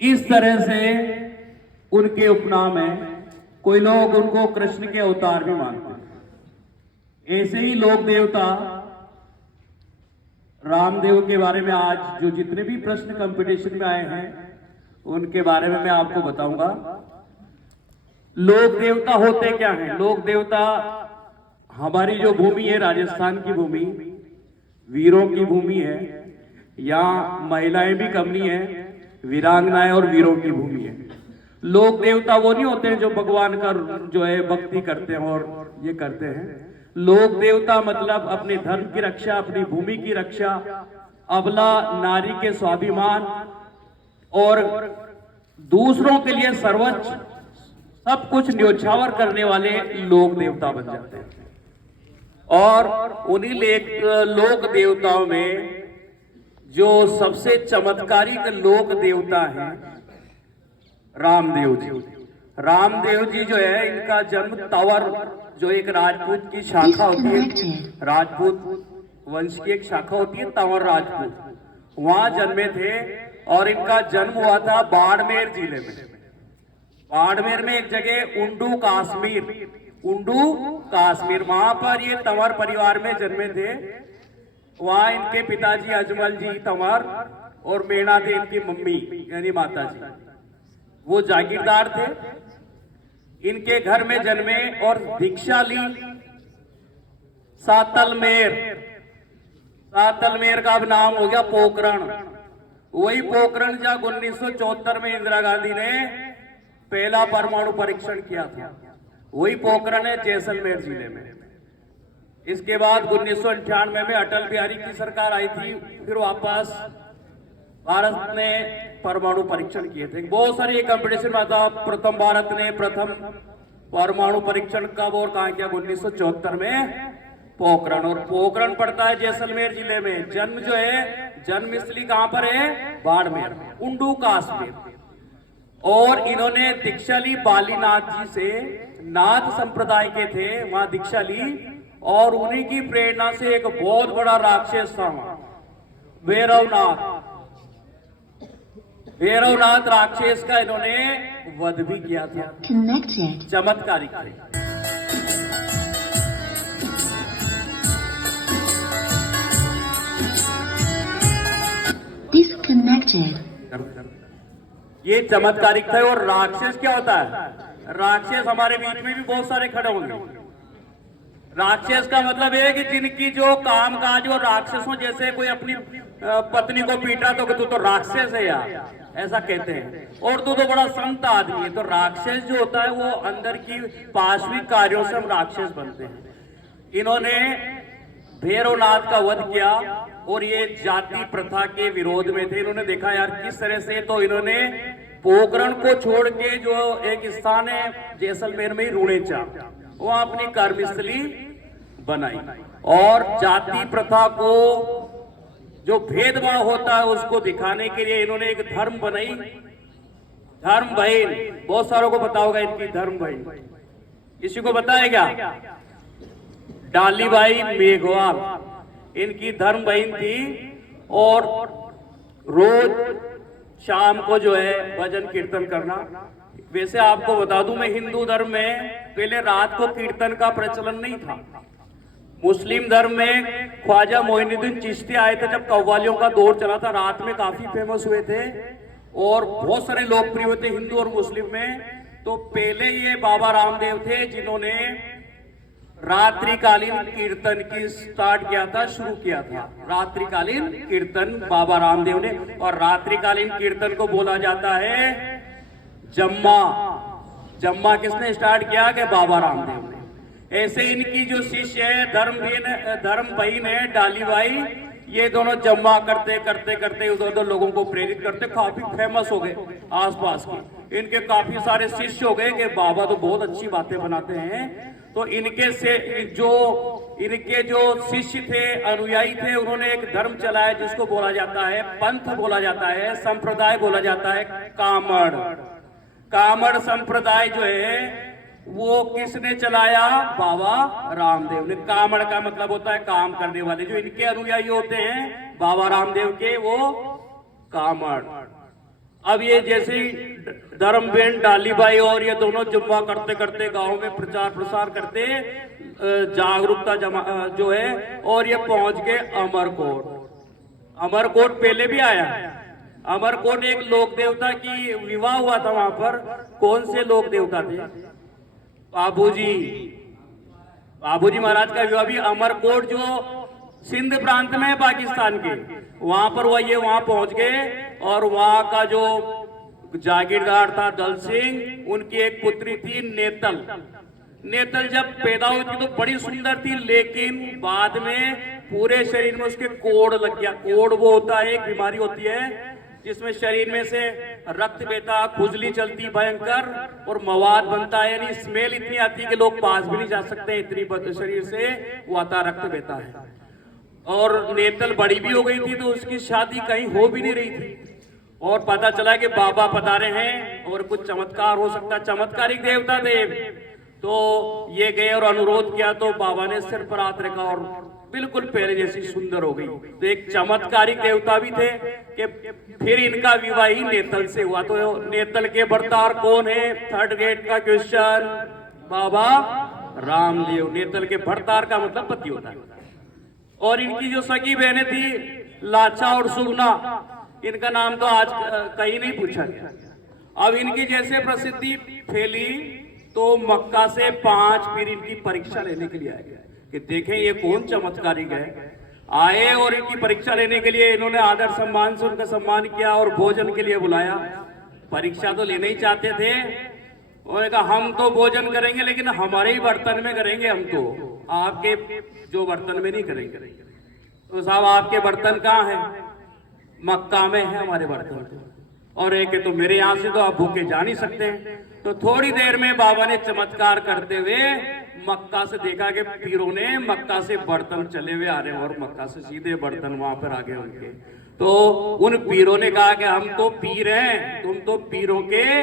इस तरह से उनके उपनाम है। कोई लोग उनको कृष्ण के अवतार भी मानते हैं। ऐसे ही लोक देवता रामदेव के बारे में आज जो जितने भी प्रश्न कंपटीशन में आए हैं उनके बारे में मैं आपको बताऊंगा। लोक देवता होते क्या हैं? लोक देवता हमारी जो भूमि है, राजस्थान की भूमि वीरों की भूमि है। यहाँ महिलाएं भी कम नहीं है, वीरांगनाएं और वीरों की भूमि है। लोक देवता वो नहीं होते हैं जो भगवान का जो है भक्ति करते हैं और ये करते हैं। लोक देवता मतलब अपने धर्म की रक्षा, अपनी भूमि की रक्षा, अबला नारी के स्वाभिमान और दूसरों के लिए सर्वोच्च सब कुछ न्योछावर करने वाले लोक देवता बन जाते हैं। और उन्हीं लोक देवताओं में जो सबसे चमत्कारिक लोक देवता है रामदेव जी। रामदेव जी जो है, इनका जन्म तंवर जो एक राजपूत की शाखा होती है, राजपूत वंश की एक शाखा होती है तंवर राजपूत, वहां जन्मे थे। और इनका जन्म हुआ था बाड़मेर जिले में। बाड़मेर में एक जगह उंडू काश्मीर, वहां पर ये तंवर परिवार में जन्मे थे। वहां इनके पिताजी अजमल जी तंवर और मेणा थे इनकी मम्मी यानी माता जी, वो जागीरदार थे। इनके घर में जन्मे और दीक्षा ली सातलमेर का अब नाम हो गया पोखरण। वही पोखरण जब 1974 में इंदिरा गांधी ने पहला परमाणु परीक्षण किया था, वही पोखरण है जैसलमेर जिले में। इसके बाद 1998 में अटल बिहारी की सरकार आई थी, फिर वापस भारत ने परमाणु परीक्षण किए थे। बहुत सारे कंपटीशन में था, प्रथम भारत ने प्रथम परमाणु परीक्षण कब और कहां किया? 1974 में पोखरण। और पोखरण पड़ता है जैसलमेर जिले में। जन्म जो है, जन्मस्थली कहां पर है? बाड़मेर, उंडू काश्मीर। और इन्होंने दीक्षा ली बालीनाथ जी से, नाथ संप्रदाय के थे, वहां दीक्षा ली। और उन्हीं की प्रेरणा से एक बहुत बड़ा राक्षस था भैरवनाथ राक्षस का इन्होंने वध भी किया था। चमत्कारिक है। ये चमत्कारिक था। और राक्षस क्या होता है? राक्षस हमारे बीच में भी बहुत सारे खड़े होंगे। राक्षस का मतलब है कि जिनकी जो काम काज और राक्षसों, जैसे कोई अपनी पत्नी को पीटा तो तू तो राक्षस है यार, ऐसा कहते हैं। और तू तो बड़ा संत आदमी है। तो राक्षस जो होता है वो अंदर की पार्श्विक कार्यों से हम राक्षस बनते हैं। इन्होंने भैरवनाथ का वध किया और ये जाति प्रथा के विरोध में थे। इन्होंने देखा यार किस तरह से, तो इन्होंने पोखरण को छोड़ के जो एक स्थान है जैसलमेर में ही रूणेचा, वहां अपनी कर्मस्थली बनाई। और जाति प्रथा को, जो भेदभाव होता है उसको दिखाने के लिए इन्होंने एक धर्म बनाई, धर्म बहन। बहुत सारों को पता होगा इनकी धर्म बहन। किसी को पता है क्या? डालीबाई मेघवाल इनकी धर्म बहन थी। और रोज शाम को जो है भजन कीर्तन करना। वैसे आपको बता दूं, मैं हिंदू धर्म में पहले रात को कीर्तन का प्रचलन नहीं था। मुस्लिम धर्म में ख्वाजा मोइनुद्दीन चिश्ती आए थे जब कव्वालियों का दौर चला था, रात में काफी फेमस हुए थे और बहुत सारे लोकप्रिय हुए थे हिंदू और मुस्लिम में। तो पहले ये बाबा रामदेव थे जिन्होंने रात्रिकालीन कीर्तन की स्टार्ट किया था, शुरू किया था रात्रिकालीन कीर्तन बाबा रामदेव ने। और रात्रिकालीन कीर्तन को बोला जाता है जम्मा। जम्मा किसने स्टार्ट किया? कि बाबा रामदेव ने। ऐसे इनकी जो शिष्य है धर्म बहन है डालीबाई, ये दोनों जम्मा करते करते करते उधर उधर लोगों को प्रेरित करते, काफी फेमस हो गए आसपास के। इनके काफी सारे शिष्य हो गए कि बाबा तो बहुत अच्छी बातें बनाते हैं। तो इनके जो शिष्य थे, अनुयायी थे, उन्होंने एक धर्म चलाया जिसको बोला जाता है, पंथ बोला जाता है, संप्रदाय बोला जाता है कामड़ संप्रदाय जो है वो किसने चलाया? बाबा रामदेव ने। कामड़ का मतलब होता है काम करने वाले। जो इनके अनुयायी होते हैं बाबा रामदेव के, वो कामड़। अब ये जैसे ही धर्मबेन डालीबाई और ये दोनों जुम्मा करते करते गांव में प्रचार प्रसार करते जागरूकता जमा जो है, और ये पहुंच गए अमरकोट। अमरकोट पहले भी आया है। अमरकोट एक लोक देवता की विवाह हुआ था वहां पर। कौन से लोक देवता थे? बाबूजी महाराज का विवाह भी अमरकोट, जो सिंध प्रांत में है पाकिस्तान के, वहां पर ये वहां पहुंच गए। और वहां का जो जागीरदार था दल सिंह, उनकी एक पुत्री थी नेतल। नेतल जब पैदा हुई थी तो बड़ी सुंदर थी, लेकिन बाद में पूरे शरीर में उसके कोढ़ लग गया। कोढ़ वो होता है, एक बीमारी होती है जिसमें शरीर में से रक्त बहता, खुजली चलती भयंकर, और मवाद बनता है, यानी स्मेल इतनी आती है कि लोग पास भी नहीं जा सकते, इतनी शरीर से वो आता, रक्त बहता है। और नेतल बड़ी भी हो गई थी तो उसकी शादी कहीं हो भी नहीं रही थी। और पता चला कि बाबा पधारे हैं और कुछ चमत्कार हो सकता, चमत्कारिक देवता थे। तो ये गए और अनुरोध किया तो बाबा ने सिर पर हाथ रखा और बिल्कुल पहले जैसी सुंदर हो गई। तो एक चमत्कारिक देवता भी थे कि फिर इनका विवाह ही नेतल से हुआ। तो नेतल के भरतार कौन है? थर्ड ग्रेड का क्वेश्चन, बाबा रामदेव। नेतल के भरतार का मतलब पति होता है। और इनकी जो सगी बहनें थी लाचा और सुगना, इनका नाम तो आज कहीं नहीं पूछा गया। अब इनकी जैसे प्रसिद्धि फैली तो मक्का से 5 पीर इनकी परीक्षा लेने के लिए आए कि देखें ये कौन चमत्कारिक है। आए और इनकी परीक्षा लेने के लिए इन्होंने आदर सम्मान से उनका सम्मान किया और भोजन के लिए बुलाया। परीक्षा तो लेना ही चाहते थे। उन्होंने कहा हम तो भोजन करेंगे लेकिन हमारे ही बर्तन में करेंगे, हम तो आपके जो बर्तन में नहीं करेंगे। तो साहब आपके बर्तन कहाँ है? मक्का में है हमारे बर्तन। और एक तो मेरे यहाँ से तो आप भूखे जा नहीं सकते हैं। तो थोड़ी देर में बाबा ने चमत्कार करते हुए मक्का से देखा कि पीरों ने मक्का से बर्तन चले हुए आ रहे हैं और मक्का से सीधे बर्तन वहां पर आ गए उनके। तो उन पीरों ने कहा कि हम तो पीर हैं, तुम तो पीरों के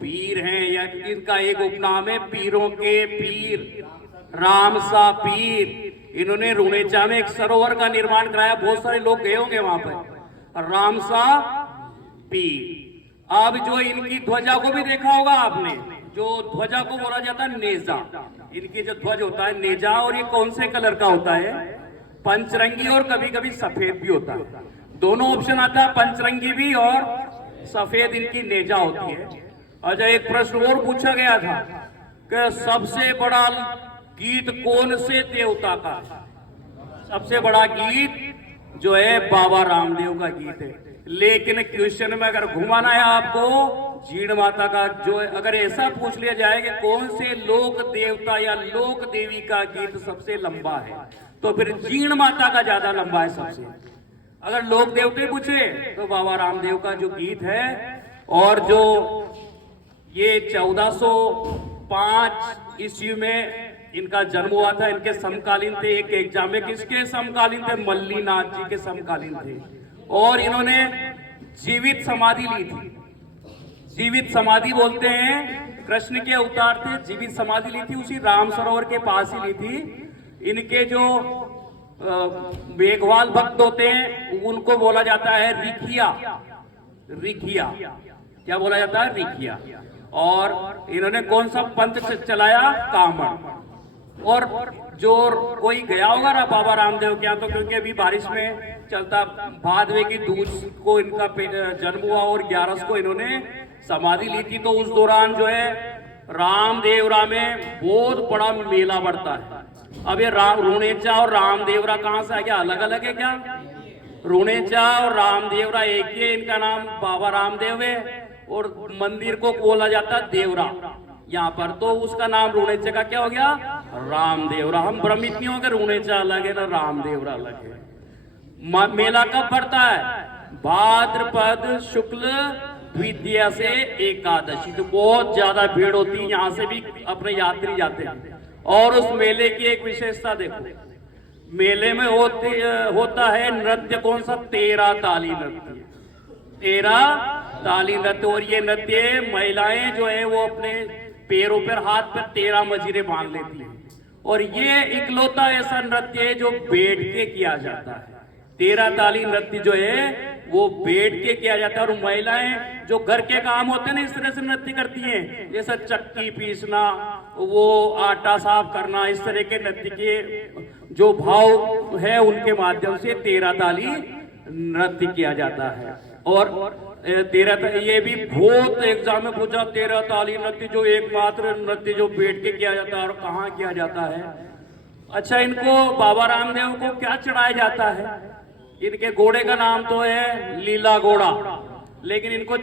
पीर हैं। या इनका एक उपनाम है पीरों के पीर, रामसा पीर। इन्होंने रुणेचा में एक सरोवर का निर्माण कराया, बहुत सारे लोग गए होंगे वहां पर। रामसा पीर। अब जो इनकी ध्वजा को भी देखा होगा आपने, जो ध्वजा को बोला जाता है नेजा। इनकी जो ध्वज होता है नेजा, और ये कौन से कलर का होता है? पंचरंगी और कभी कभी सफेद भी होता है। दोनों ऑप्शन आता है, पंचरंगी भी और सफेद इनकी नेजा होती है। अच्छा, एक प्रश्न और पूछा गया था कि सबसे बड़ा गीत कौन से देवता का? सबसे बड़ा गीत जो है बाबा रामदेव का गीत है। लेकिन क्वेश्चन में अगर घुमाना है आपको जीण माता का, जो अगर ऐसा पूछ लिया जाए कि कौन से लोक देवता या लोक देवी का गीत सबसे लंबा है, तो फिर जीण माता का ज्यादा लंबा है सबसे। अगर लोक देवते पूछे तो बाबा रामदेव का जो गीत है, और जो ये 1405 ईस्वी में इनका जन्म हुआ था, इनके समकालीन थे। एक एग्जाम में किसके समकालीन थे? मल्लीनाथ जी के समकालीन थे। और इन्होंने जीवित समाधि ली थी। जीवित समाधि बोलते हैं, कृष्ण के अवतार थे, जीवित समाधि ली थी, उसी राम सरोवर के पास ही ली थी। इनके जो मेघवाल भक्त होते हैं उनको बोला जाता है रिखिया। रिखिया क्या बोला जाता है? रिखिया। और इन्होंने कौन सा पंथ चलाया? कामड़। और जो कोई गया होगा ना बाबा रामदेव के यहाँ, तो क्योंकि अभी बारिश में चलता भादवे की दूज को इनका जन्म हुआ और 11 को इन्होंने समाधि ली थी। तो उस दौरान जो है रामदेवरा में बहुत बड़ा मेला बढ़ता है। अब ये रुणेचा और रामदेवरा कहाँ से आ गया? अलग अलग है क्या? रुणेचा और रामदेवरा एक ही है। इनका नाम बाबा रामदेव है और मंदिर को बोला जाता देवरा यहाँ पर, तो उसका नाम रुणेचा का क्या हो गया? रामदेवरा। हम भ्रमित नहीं हो गए, रुणेचा अलग है ना रामदेवरा अलग है। मेला कब पड़ता है? भाद्रपद शुक्ल द्वितीया से एकादशी। तो बहुत ज्यादा भीड़ होती है, यहाँ से भी अपने यात्री जाते हैं। और उस मेले की एक विशेषता देखो, मेले में होता है नृत्य कौन सा? 13 ताली नृत्य। 13 ताली नृत्य। और ये नृत्य महिलाएं जो है वो अपने पैरों पर हाथ पर 13 मजीरे बांध लेती हैं। और ये इकलौता ऐसा नृत्य है जो बैठ के किया जाता है। 13 ताली नृत्य जो है वो बैठ के किया जाता है। और महिलाएं जो घर के काम होते हैं ना, इस तरह से नृत्य करती हैं, जैसे चक्की पीसना, वो आटा साफ करना, इस तरह के नृत्य के जो भाव है उनके माध्यम से 13 ताली नृत्य किया जाता है। और 13 ये भी बहुत एग्जाम में पूछा, 13 ताली नृत्य जो एकमात्र नृत्य जो बैठ के किया जाता है और कहाँ किया जाता है। अच्छा, इनको बाबा रामदेव को क्या चढ़ाया जाता है? इनके घोड़े का नाम तो है लीला घोड़ा, लेकिन इनको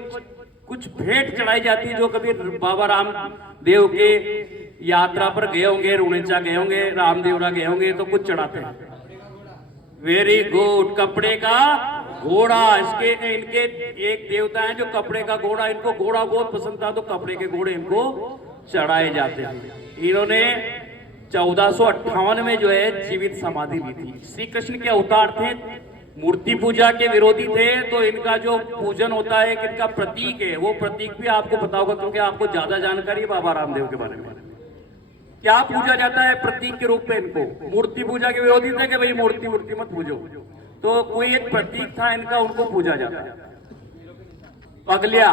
कुछ भेंट चढ़ाई जाती है। जो कभी बाबा रामदेव के यात्रा पर गए होंगे, रुणेचा गए होंगे, रामदेवरा गए होंगे, तो कुछ चढ़ाते हैं। वेरी गुड, कपड़े का घोड़ा। इनके एक देवता है जो कपड़े का घोड़ा, इनको घोड़ा बहुत पसंद था, तो कपड़े के घोड़े इनको चढ़ाए जाते हैं। इन्होंने 1458 में जो है जीवित समाधि ली थी। श्री कृष्ण के अवतार थे, मूर्ति पूजा के विरोधी थे, तो इनका जो पूजन होता है, इनका प्रतीक है, वो प्रतीक भी आपको पता होगा, क्योंकि आपको ज्यादा जानकारी है बाबा रामदेव के बारे में। क्या पूजा जाता है प्रतीक के रूप में इनको? मूर्ति पूजा के विरोधी थे कि भाई मूर्ति मत पूजो, तो कोई एक प्रतीक था इनका, उनको पूजा जाता है। पगलिया,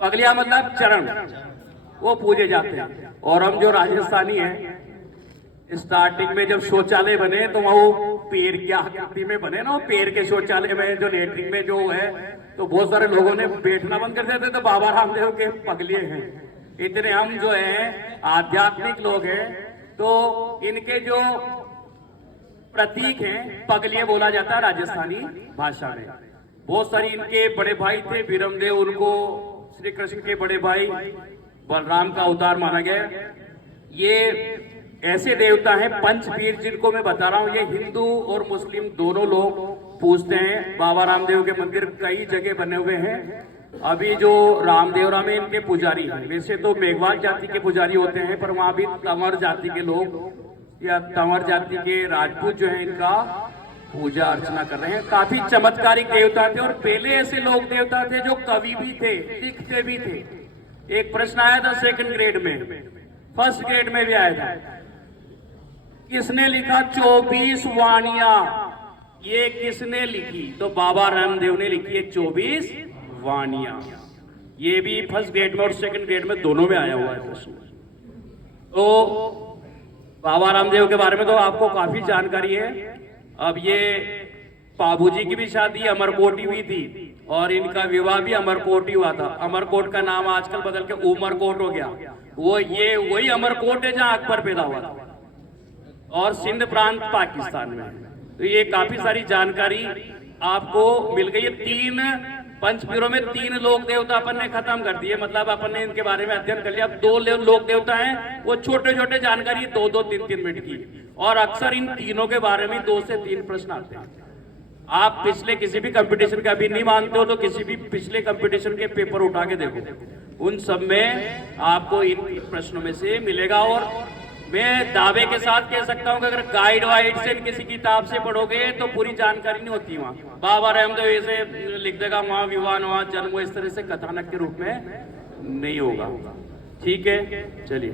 पगलिया मतलब चरण, वो पूजे जाते हैं। और हम जो राजस्थानी हैं, स्टार्टिंग में जब शौचालय बने तो वो पेड़ की आकृति में बने ना, वो पेड़ के शौचालय में जो लेटरिन में जो है, तो बहुत सारे लोगों ने बैठना बंद कर दिया था, तो बाबा रामदेव के पगलिए हैं। इतने हम जो है आध्यात्मिक लोग हैं, तो इनके जो प्रतीक हैं पगलिए बोला जाता है राजस्थानी भाषा में। बहुत सारी इनके बड़े भाई थे, विरमदेव, उनको श्री कृष्ण के बड़े भाई बलराम का अवतार माना गया। ये ऐसे देवता हैं पंचवीर, जिनको मैं बता रहा हूं, ये हिंदू और मुस्लिम दोनों लोग पूजते हैं। बाबा रामदेव के मंदिर कई जगह बने हुए हैं। अभी जो रामदेवरा में इनके पुजारी हैं, वैसे तो मेघवाल जाति के पुजारी होते हैं, पर वहां भी तंवर जाति के लोग या तंवर जाति के राजपूत जो है इनका पूजा अर्चना कर रहे हैं। काफी चमत्कारिक देवता थे, और पहले ऐसे लोग देवता थे जो कवि भी थे, लिखते भी थे। एक प्रश्न आया था सेकंड ग्रेड में, फर्स्ट ग्रेड में भी आया था, किसने लिखा 24 वाणियां? ये किसने लिखी? तो बाबा रामदेव ने लिखी है 24 वाणियां। ये भी फर्स्ट ग्रेड में और सेकंड ग्रेड में दोनों में आया हुआ है प्रश्न। तो बाबा रामदेव के बारे में तो आपको काफी जानकारी है। अब ये बाबूजी की भी शादी अमरकोट हुई थी, और इनका विवाह भी अमरकोट ही हुआ था। अमरकोट का नाम आजकल बदल के उमरकोट हो गया। वो ये वही अमरकोट है जहां अकबर पैदा हुआ था, और सिंध प्रांत पाकिस्तान में। तो ये काफी सारी जानकारी आपको मिल गई है। 3 पंचपीरों में 3 लोक देवता अपन ने खत्म कर दिए, मतलब अपन ने इनके बारे में अध्ययन कर लिया। अब 2 लोक देवता हैं, वो छोटे छोटे जानकारी 2-2, 3-3 मिनट की, और अक्सर इन तीनों के बारे में 2 से 3 प्रश्न आते हैं। आप पिछले किसी भी कंपटीशन का अभी नहीं मानते हो तो किसी भी पिछले कंपटीशन के पेपर उठा के देखो, उन सब में आपको इन प्रश्नों में से मिलेगा। और मैं दावे के साथ कह सकता हूं कि अगर गाइड वाइड से किसी किताब से पढ़ोगे तो पूरी जानकारी नहीं होती। वहां बाबा रामदेव ऐसे लिख देगा, वहां विवाह, वहां जन्म, इस तरह से कथानक के रूप में नहीं होगा। ठीक है, चलिए।